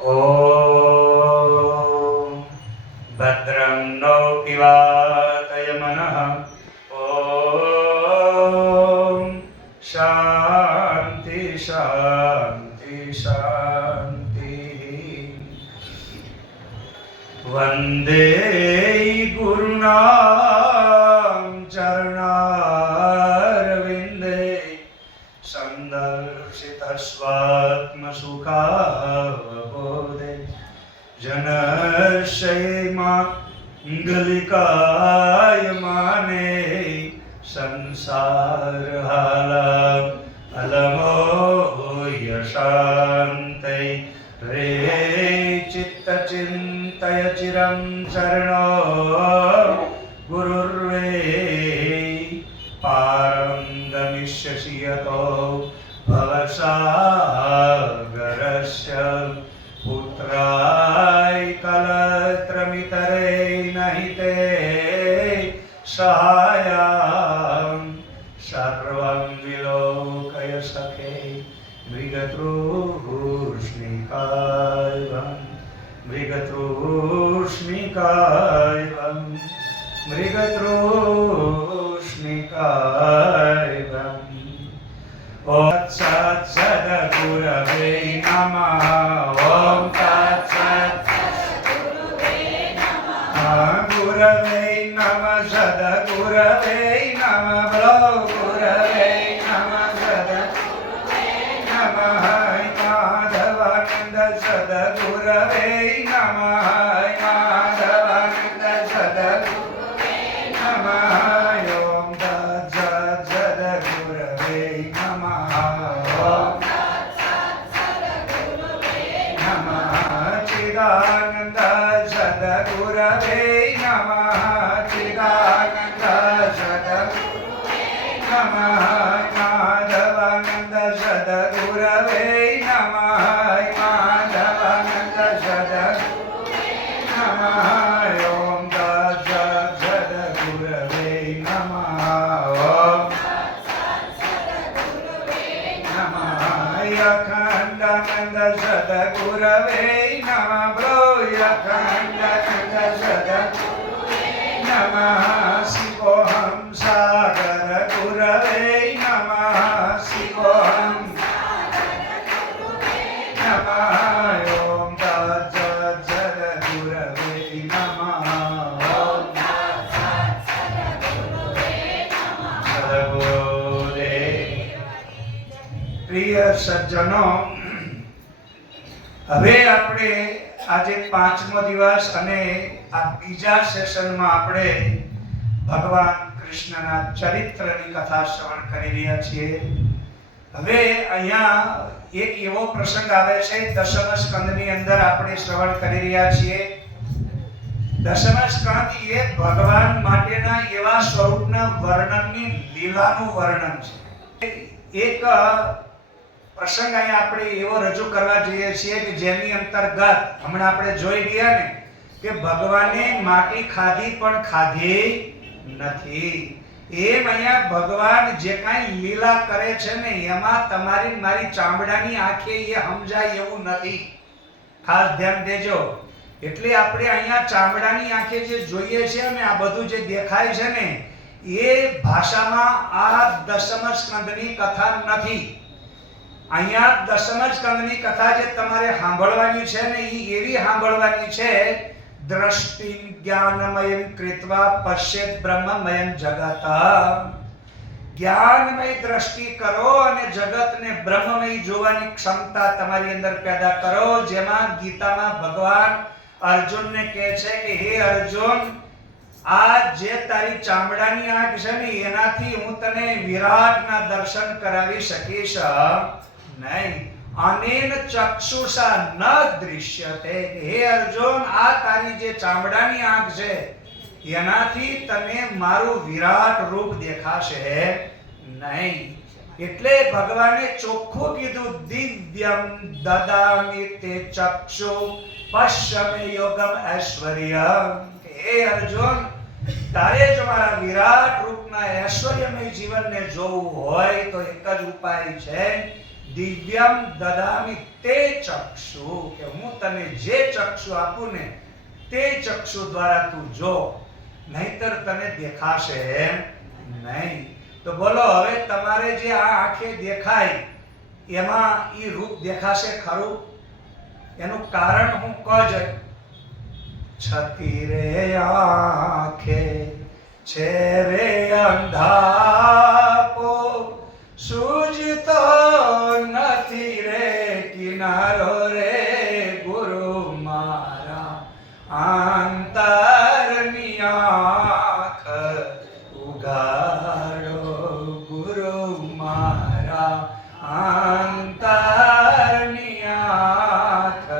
ॐ भद्रं नो पिवातयमनः। ॐ शान्ति शान्ति शान्तिः। वन्दे गुरुणां चरणारविन्दे सन्दर्शितस्वात्मसुखावबोधे जनश्यैर्मङ्गलिकायमाने संसारहालामोह्यशान्ते रे चित्तचिन्तय चिरं चरणो गुरुर्वे पारं गमिष्यसि यतो भवसागरस्य पुत्राय कलत्रमितरे नहि ते सहायं सर्वं विलोकय सखे मृगतृष्णिकायं मृगतृष्णिकायं मृगतृष्णिकायं। ॐ तत्सत् सद्गुरवे नमः। ॐ तत्सत् गुरवे नमः सद्गुरवे नमः। बोलो गुरवे नमः सद्गुरवे नमः। माधवानंद सद्गुरवे नमः। माधवानंद सद्गुरवे नमः। ओम तत्सत् सद्गुरवे नमः। ओम तत्सत् सद्गुरवे नमः। चिदानंद सद्गुरवे नमः। चिदानंद सद्गुरवे नमः। माधवानंद सद्गुरवे नमः। माधवानंद सद्गुरवे नमः। ओम तत्सत् सद्गुरवे नमः। ओम तत्सत् सद्गुरवे नमः। अखंडानंद सद्गुरवे नमः। बोलो अखंडानंद सद्गुरवे नमः। शिवोऽहं सागर गुरवे नमः। शिवोऽहं नमः। ओम तत्सत् सद्गुरवे नमः। ओम तत्सत् सद्गुरवे नमः। सद्गुरुदेव। प्रिय सज्जनो, હવે આપણે આજે 5મો દિવસ અને આ બીજા સેશનમાં આપણે ભગવાન કૃષ્ણના ચરિત્રની કથા શ્રવણ કરી રહ્યા છીએ। હવે અહીંયા એક એવો પ્રસંગ આવે છે, દશમ સ્કંદની અંદર આપણે શ્રવણ કરી રહ્યા છીએ। દશમ સ્કંદ એ ભગવાન માટેના એવા સ્વરૂપના વર્ણનની લીલાનું વર્ણન છે। એક પ્રસંગ અહીંયા આપણે એવો રજૂ કરવા જઈએ છીએ કે જેની અંતર્ગત હમણાં આપણે જોઈ ગયા ને કે ભગવાને માટી ખાધી પણ ખાધી નથી। એમ અહીંયા ભગવાન જે કાંઈ લીલા કરે છે ને એમાં તમારી મારી ચામડાની આંખે એ સમજાય એવું નથી। ખાસ ધ્યાન દેજો। એટલે આપણે અહીંયા ચામડાની આંખે જે જોઈએ છે અને આ બધું જે દેખાય છે ને એ ભાષામાં આ દશમ સ્કંદની કથા નથી। અહીંયા દશમ સ્કંદની કથા જે તમારે સાંભળવાની છે ને એ એવી સાંભળવાની છે, દ્રષ્ટિ જ્ઞાનમયં કૃત્વા પશ્યેત બ્રહ્મમયં જગત। જ્ઞાનમય દ્રષ્ટિ કરો અને જગતને બ્રહ્મમય જોવાની ક્ષમતા તમારી અંદર પેદા કરો। જેમાં ગીતામાં ભગવાન અર્જુનને કહે છે કે હે અર્જુન, આ જે તારી ચામડાની આંખ છે ને એનાથી હું તને વિરાટના દર્શન કરાવી શકીશ નહીં। અનેન ચક્ષુષા ન દૃશ્યતે। હે અર્જુન, આ તારી જે ચામડાની આંખ છે એનાથી તને મારું વિરાટ રૂપ દેખાશે નહીં। એટલે ભગવાને ચોખ્ખું કીધું, દિવ્યમ દદામિ તે ચક્ષુ પશ્યમે યોગમ ઐશ્વર્યમ। હે અર્જુન, તારે જો મારા વિરાટ રૂપના ઐશ્વર્યમય જીવનને જોવું હોય તો એક જ ઉપાય છે, દિવ્યમ દદામિ તે તે ચક્ષુ, કે હું તને જે ચક્ષુ આપું ને તે ચક્ષુ દ્વારા તું જો, નહીતર તને દેખાશે નહીં. તો બોલો હવે તમારે જે આ આંખે દેખાય એમાં ઈ રૂપ દેખાશે ખરું? એનું કારણ હું કજ. છતી રે આંખે છે રે અંધાપો, સૂજતો નથી રે કિનારો રે ગુરુ મારા, અંતરની આંખ ઉઘાડો ગુરુ મારા, અંતરની આંખ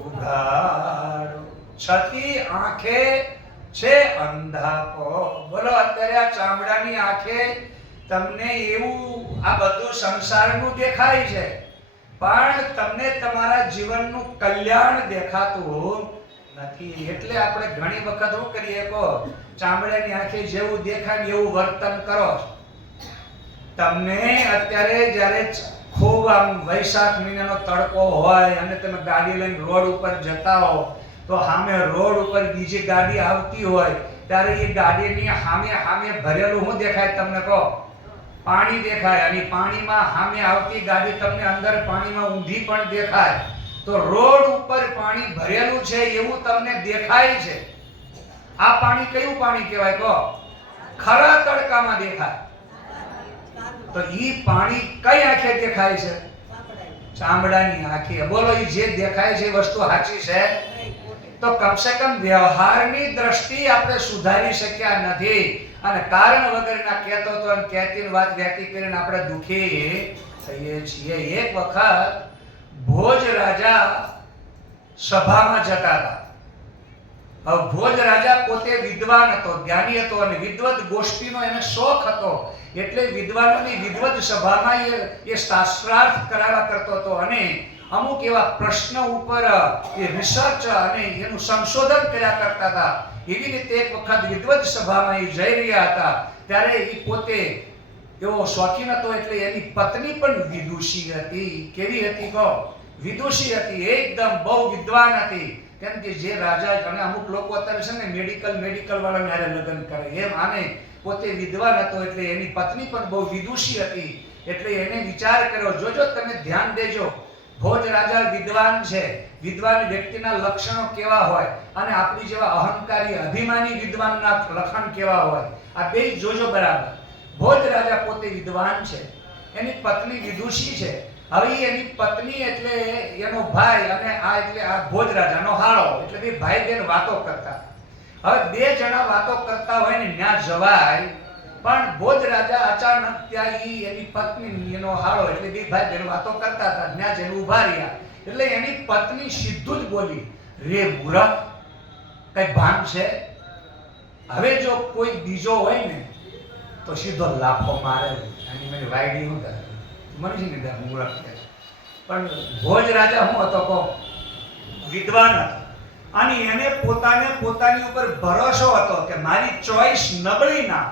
ઉઘાડો. છતી આંખે છે અંધાપો. બોલો અત્યારે આ ચામડાની આંખે તમને એવું આ બધું સંસારનું દેખાય છે, પણ તમને તમારા જીવનનું કલ્યાણ દેખાતું નથી. એટલે આપણે ઘણી વખત શું કરીએ કહો, ચામડાની આંખે જેવું દેખાય એવું વર્તન કરો. તમને અત્યારે જ્યારે ખૂબ આમ વૈશાખ મહિનાનો તડકો હોય અને તમે ગાડી લઈને રોડ ઉપર જતા હો, તો સામે રોડ ઉપર બીજી ગાડી આવતી હોય ત્યારે એ ગાડીની સામે ભરેલું શું દેખાય તમને કહો? પાણી દેખાય. અને પાણીમાં સામે આવતી ગાડી તમને અંદર પાણીમાં ઊંધી પણ દેખાય. તો રોડ ઉપર પાણી ભરેલું છે એવું તમને દેખાય છે. આ પાણી કયું પાણી કહેવાય કહો? ખરા તડકામાં દેખાય. તો ઈ પાણી કઈ આંખે દેખાય છે? ચામડાની આંખે. બોલો ઈ જે દેખાય છે વસ્તુ સાચી છે? તો કમસે કમ વ્યવહારની દ્રષ્ટિ આપણે સુધારી શક્યા નથી, અને કારણ વગરના કહેતો તો અને કહેતી વાત વ્યક્તિ કરીને આપણે દુખી થઈએ છીએ. એક વખત ભોજ રાજા સભામાં જતા હતા. હવે ભોજ રાજા પોતે વિદ્વાન હતો, જ્ઞાની હતો, અને વિદ્વત ગોષ્ઠીનો એને શોખ હતો. એટલે વિદ્વાનોની વિદ્વત સભામાં એ શાસ્ત્રાર્થ કરાવવા કરતો હતો, અને અમુક એવા પ્રશ્ન ઉપર એ રિસર્ચ અને એનું સંશોધન કર્યા કરતા હતા. એવી રીતે એક વખત વિદ્વત સભામાં એ જઈ રહ્યા હતા, ત્યારે એ પોતે એવો શોખીન હતો. એટલે એની પત્ની પણ વિદુષી હતી. કેવી હતી કહો? વિદુષી હતી. એકદમ બહુ વિદ્વાન હતી. કેમ કે જે રાજા, અને અમુક લોકો અત્યારે છે ને મેડિકલ વાળાને હારે લગ્ન કરે, એમ આને પોતે વિદ્વાન હતો. એટલે એની પત્ની પણ બહુ વિદુષી હતી. એટલે એને વિચાર કર્યો, જોજો તમે ધ્યાન દેજો, ભોજ રાજા વિદ્વાન છે, વિદ્વાન વ્યક્તિના લક્ષણો કેવા હોય અને આપણી જેવા અહંકારી અભિમાની વિદ્વાનના લક્ષણ કેવા હોય, આ બે જોજો બરાબર. ભોજ રાજા પોતે વિદ્વાન છે, એની પત્ની વિદુષી છે. હવે એની પત્ની એટલે એનો ભાઈ, અને આ એટલે આ ભોજ રાજાનો હાળો, એટલે બે ભાઈ બેન વાતો કરતા. હવે બે જણા વાતો કરતા હોય ને ત્યાં જવાય, પણ ભોજ રાજા અચાનક ત્યાં એની પત્ની એનો હાળો એટલે બે ભાઈ બેન વાતો કરતા હતા, ત્યાં જઈને ઊભા રહ્યા. એટલે એની પત્ની સીધું જ બોલી, રે મૂરખ, કઈ ભાન છે? હવે જો કોઈ બીજો હોય ને તો સીધો લાફો મારે, અને મને વાયડી હું કરે મને છે ને મૂરખ કહે. પણ ભોજ રાજા હું હતો કહો? વિદ્વાન હતો, અને એને પોતાની ઉપર ભરોસો હતો કે મારી ચોઈસ નબળી ના,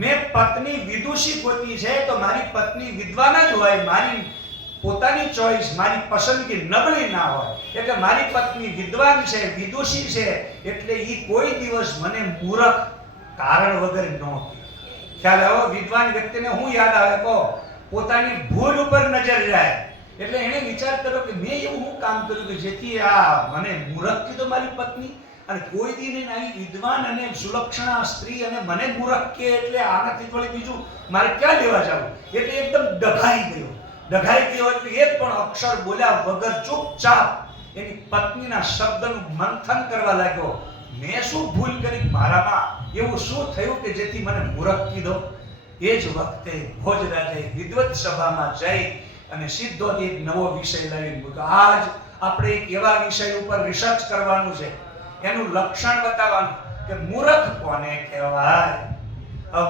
મેં પત્ની વિદુષી ગોતી છે તો મારી પત્ની વિદ્વાન જ હોય, મારી પોતાની ચોઈસ, મારી પસંદગી નબળી ના હોય. એટલે મારી પત્ની વિદ્વાન છે, વિદુષી છે, એટલે ઈ કોઈ દિવસ મને મૂરખ કારણ વગર ન કહે. ખ્યાલ આવ્યો? વિદ્વાન વ્યક્તિને હું યાદ આવે કહો? પોતાની ભૂલ ઉપર નજર જાય. એટલે એને વિચાર કર્યો કે મેં એવું હું કામ કર્યું કે જેથી આ મને મૂરખ કીધો મારી પત્ની, અને કોઈ દી નહીં આવી વિદ્વાન અને સુલક્ષણા સ્ત્રી અને મને મૂરખ કે, એટલે આનાથી થોડી બીજું મારે ક્યાં લેવા જવું. એટલે એકદમ ડઘાઈ ગયો એટલે એક પણ અક્ષર બોલ્યા વગર ચૂપચાપ એની પત્નીના શબ્દનું મંથન કરવા લાગ્યો. મેં શું ભૂલ કરી? મારામાં એવું શું થયું કે જેથી મને મૂરખ કીધો? એ જ વખતે ભોજ રાજાએ વિદ્વત સભામાં જઈ અને સીધો એક નવો વિષય લાવીને મૂક્યો. આજ આપણે એક એવા વિષય ઉપર રિસર્ચ કરવાનું છે, એનું લક્ષણ બતાવવાનું કે મૂરખ કોને કહેવાય.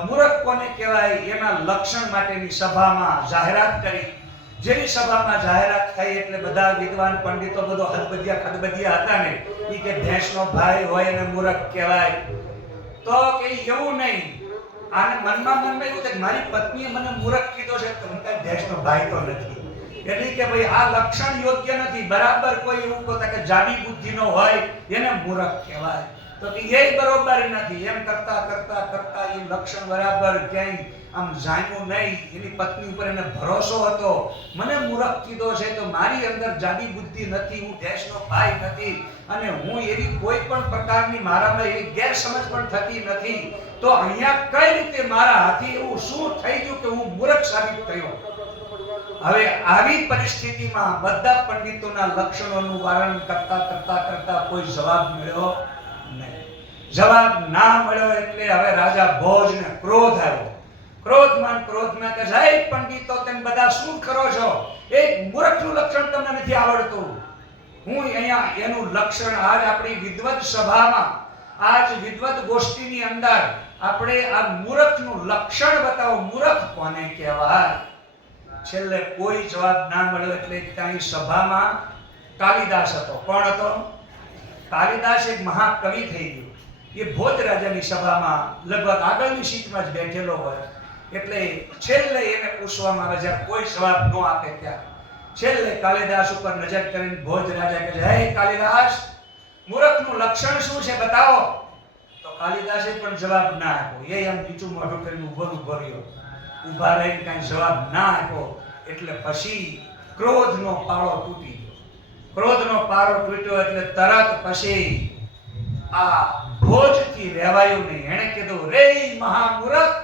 મૂરખ કોને કહેવાય એના લક્ષણ માટેની સભામાં જાહેરાત કરી. જેની સભામાં જાહેરાત થઈ એટલે બધા વિદ્વાન પંડિતો બધો ખદબદિયા હતા ને, ઈ કે ભેંસનો ભાઈ હોય એને મૂરખ કહેવાય. તો કે એવું નહીં, આને મનમાં એવું થાય મારી પત્નીએ મને મૂરખ કીધો છે, તો હું કઈ ભેંસનો ભાઈ તો નથી. એટલે કે ભાઈ આ લક્ષણ યોગ્ય નથી. બરાબર કોઈ એવું કહેતા કે જાડી બુદ્ધિનો હોય એને મૂર્ખ કહેવાય, તો કે એ બરોબર નથી. એમ કરતા કરતા કરતા એ લક્ષણ બરાબર ક્યાંય આમ જાણ્યું નહીં. એની પત્ની ઉપર એને ભરોસો હતો, મને મૂર્ખ કીધો છે તો મારી અંદર જાડી બુદ્ધિ નથી, હું દેશનો ભાઈ નથી, અને હું એવી કોઈ પણ પ્રકારની મારામાં એવી ગેરસમજ પણ થતી નથી. તો અહીંયા કઈ રીતે મારા હાથી એવું શું થઈ ગયું કે હું મૂર્ખ સાબિત થયો? હવે આવી પરિસ્થિતિમાં બધા પંડિતોના લક્ષણોનું વર્ણન કરતા કરતા કરતા કોઈ જવાબ મળ્યો નહીં. જવાબ ના મળ્યો એટલે હવે રાજા ભોજને ક્રોધ આવ્યો. ક્રોધમાં કહે, હે પંડિતો, તમે બધા શું કરો છો? એક મૂર્ખનું લક્ષણ તમને નથી આવડતું. હું અહીંયા એનું લક્ષણ આજ આપણી વિદ્વત સભામાં, આજ વિદ્વત ગોષ્ઠીની અંદર આપણે આ મૂર્ખનું લક્ષણ બતાવો. મૂર્ખ કોને કહેવાય? છેલ્લે કોઈ જવાબ ના મળ્યો એટલે ત્યાં સભામાં કાલિદાસ હતો. કોણ હતો? કાલિદાસ એક મહાકવિ થઈ ગયો. એ ભોજ રાજાની સભામાં લગભગ આગળની સીટમાં જ બેઠેલો હોય. એટલે છેલ્લે એને પૂછવામાં આવે, જ્યારે કોઈ જવાબ ન આપે ત્યારે છેલ્લે કાલિદાસ ઉપર નજર કરીને ભોજ રાજા કહે, હે કાલિદાસ, મૂર્ખનું લક્ષણ શું છે બતાવો. તો કાલિદાસે પણ જવાબ ના આપ્યો. એ આમ નીચું મોઢું કરીને ઉભો રહ્યો. ઉભા રહીને કઈ જવાબ ના આપ્યો એટલે પછી ક્રોધનો પાળો તૂટી ગયો. ક્રોધનો પાળો તૂટ્યો એટલે તરત પછી આ ભોજથી રહેવાયું નહીં. એણે કીધું, રે મહામૂર્ખ,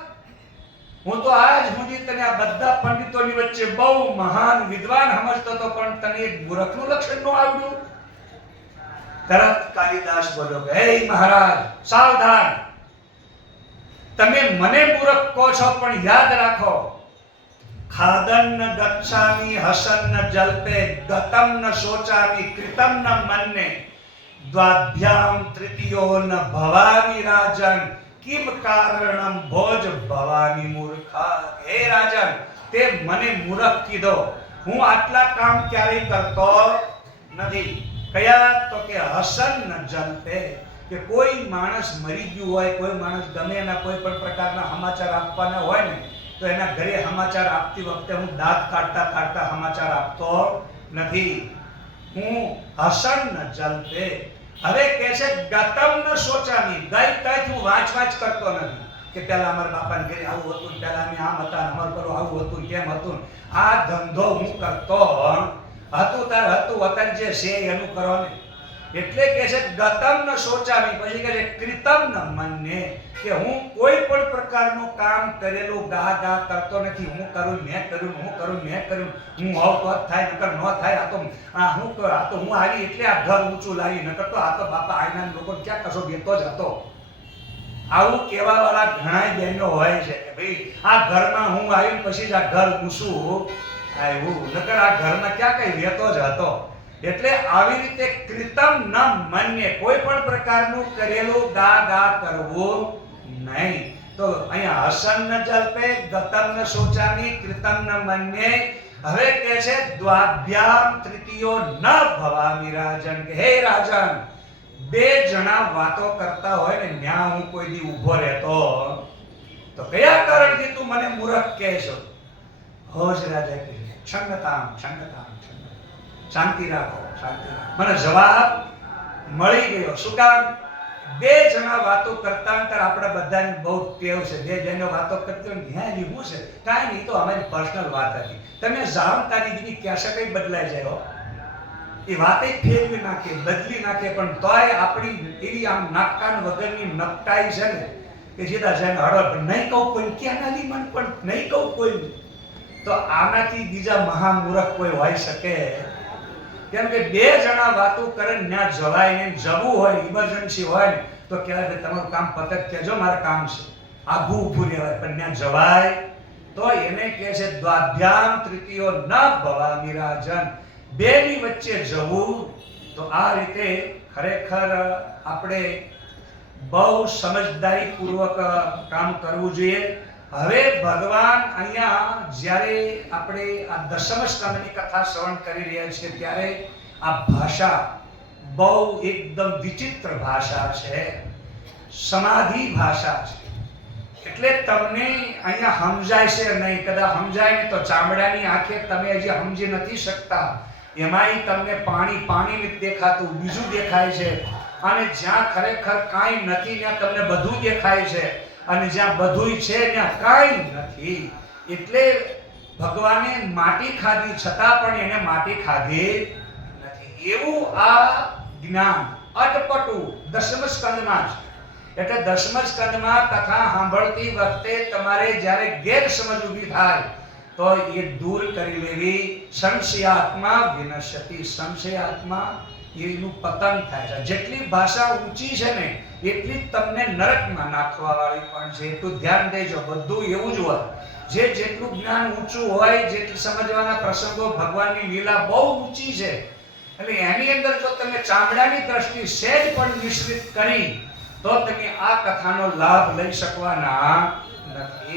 હું તો આજ સુધી તને આ બધા પંડિતોની વચ્ચે બહુ મહાન વિદ્વાન સમજતો હતો, પણ તને એક મૂર્ખનું લક્ષણ ન આવડ્યું. તરત કાલિદાસ બોલ્યો, હે મહારાજ, સાવધાન, તમે મને મૂર્ખ કહો છો, પણ યાદ રાખો, ખાદન ગચ્છામિ હસન જલ્પે ગતમ ન શોચામિ કૃતમ ન મન્ને દ્વાભ્યામ તૃતીયો ન ભવામિ રાજન કિમ કારણમ ભોજ ભવાની મૂર્ખા. હે રાજન, તે મને મૂર્ખ કીધો. હું આટલા કામ ક્યારેય કરતો નથી. કયા? તો કે હસન જલ્પે, કે કોઈ માણસ મરી ગયું હોય, કોઈ માણસ ગમે એના કોઈ પણ પ્રકારના સમાચાર આપવાના હોય ને, તો એના ઘરે સમાચાર આપતી વખતે હું દાંત કાઢતા કાઢતા સમાચાર આપતો નથી. હું હસન જલ્પે. હવે કહે છે, ગતમ ન શોચામી, ગઈ કઈ હું વાંચ કરતો નથી કે પેલા અમારા બાપાને ઘરે આવું હતું, પેલા અમે આમ હતા, અમાર પર આવું હતું, કેમ હતું. આ ધંધો હું કરતો હતું તાર હતું, વતન જે છે એનું કરો ને. એટલે કે છે ગતમ ન શોચામી. પછી કહે છે કૃતમ ન મન્ને, કે હું કોઈ પણ પ્રકારનું કામ કરેલું ગા કરતો નથી. હું કરું, મેં કર્યું, હું કરું, મેં કર્યું, હું હોવ તો જ થાય, નકર ન થાય. આ તો હું આવી એટલે આ ઘર ઊંચું લાવી, નકર તો આ તો બાપા આઈના લોકો ક્યાં કશો બેતો જ હતો. આવું કહેવા વાળા ઘણા બહેનો હોય છે કે ભાઈ આ ઘરમાં હું આવીને પછી જ આ ઘર ઊંચું આવ્યું, નકર આ ઘરમાં ક્યાં કઈ રહેતો જ હતો. એટલે આવી રીતે કૃતમ ન મન્યે, કોઈ પણ પ્રકારનું કરેલું ગા કરવું નહીં. તો અહીંયા હસન ન જલ્પે, ગતમ ન શોચામી, કૃતમ ન મન્યે. હવે કહે છે દ્વાભ્યામ તૃતીયો ન ભવામિ રાજન, કે હે રાજન, બે જણા વાતો કરતા હોય ને ન્યા હું કોઈ દી ઊભો રહેતો તો કયા કારણથી તું મને મૂર્ખ કહે છો? ભોજ રાજા કહે, ક્ષંગતામ, શાંતિ રાખો, મને જવાબ મળી ગયો. શું કામ? બે જણા વાતો કરતા અંતર આપણે બધાને બહુ ટેવ છે. બે જણો વાતો કરતી હોય ધ્યાન લીધું છે, કાંઈ નહીં, તો અમારી પર્સનલ વાત હતી. તમે જાણતાની દીદી ક્યાં કઈ બદલાઈ જાય, એ વાતે ફેરવી નાખે, બદલી નાખે, પણ તોય આપણી એવી આમ નાકાન વગરની નકટાઈ છે ને કે સીધા જઈને હળો નહીં કહું કોઈ, ક્યાં ના મન પણ નહીં કહું કોઈ. તો આનાથી બીજા મહામૂર્ખ કોઈ હોઈ શકે? કેમ કે બે જણા વાતો કરે ત્યાં જવાય ને, જવું હોય, ઇમરજન્સી હોય ને તો કહેવાય કે તમારું કામ પતક કહેજો, મારું કામ છે, આઘું ઊભું રહેવાય. પણ ત્યાં જવાય તો એને કહે છે દ્વાભ્યામ તૃતીયો ન ભવામિ રાજન, બેની વચ્ચે જવું. તો આ રીતે ખરેખર આપણે બહુ સમજદારી પૂર્વક કામ કરવું જોઈએ. હવે ભગવાન અહીંયા જ્યારે આપણે આ દશમ સ્કંદની કથા શ્રવણ કરી રહ્યા છીએ ત્યારે આ ભાષા બહુ એકદમ વિચિત્ર ભાષા છે, સમાધિ ભાષા છે. એટલે તમને અહીંયા સમજાય છે નહીં, કદાચ સમજાય ને તો ચામડાની આંખે તમે હજી સમજી નથી શકતા. એમાંય તમને પાણી પાણી નથી દેખાતું, બીજું દેખાય છે. અને જ્યાં ખરેખર કાંઈ નથી ત્યાં તમને બધું દેખાય છે, અને જ્યાં બધુંય છે ત્યાં કાંઈ નથી. એટલે ભગવાને માટી ખાધી છતાં પણ એને માટી ખાધી નથી. એવું આ જ્ઞાન અટપટું દસમ સ્કંદમાં છે. એટલે દસમ સ્કંદમાં કથા સાંભળતી વખતે તમારે જ્યારે ગેરસમજ ઊભી થાય તો એ દૂર કરી લેવી. સંશયાત્મા વિનશ્યતિ, સંશયાત્મા એનું પતન થાય છે. જેટલી ભાષા ઊંચી છે ને એટલી તમને નરકમાં નાખવા વાળી પણ છે. એટલું ધ્યાન દેજો. બધું એવું જ હોય, જે જેટલું જ્ઞાન ઊંચું હોય, જેટલી સમજવાના પ્રસંગો, ભગવાનની લીલા બહુ ઊંચી છે, એટલે એની અંદર જો તમે ચામડાની દ્રષ્ટિ સહેજ પણ મિશ્રિત કરી તો તમે આ કથાનો લાભ લઈ શકવાના નથી.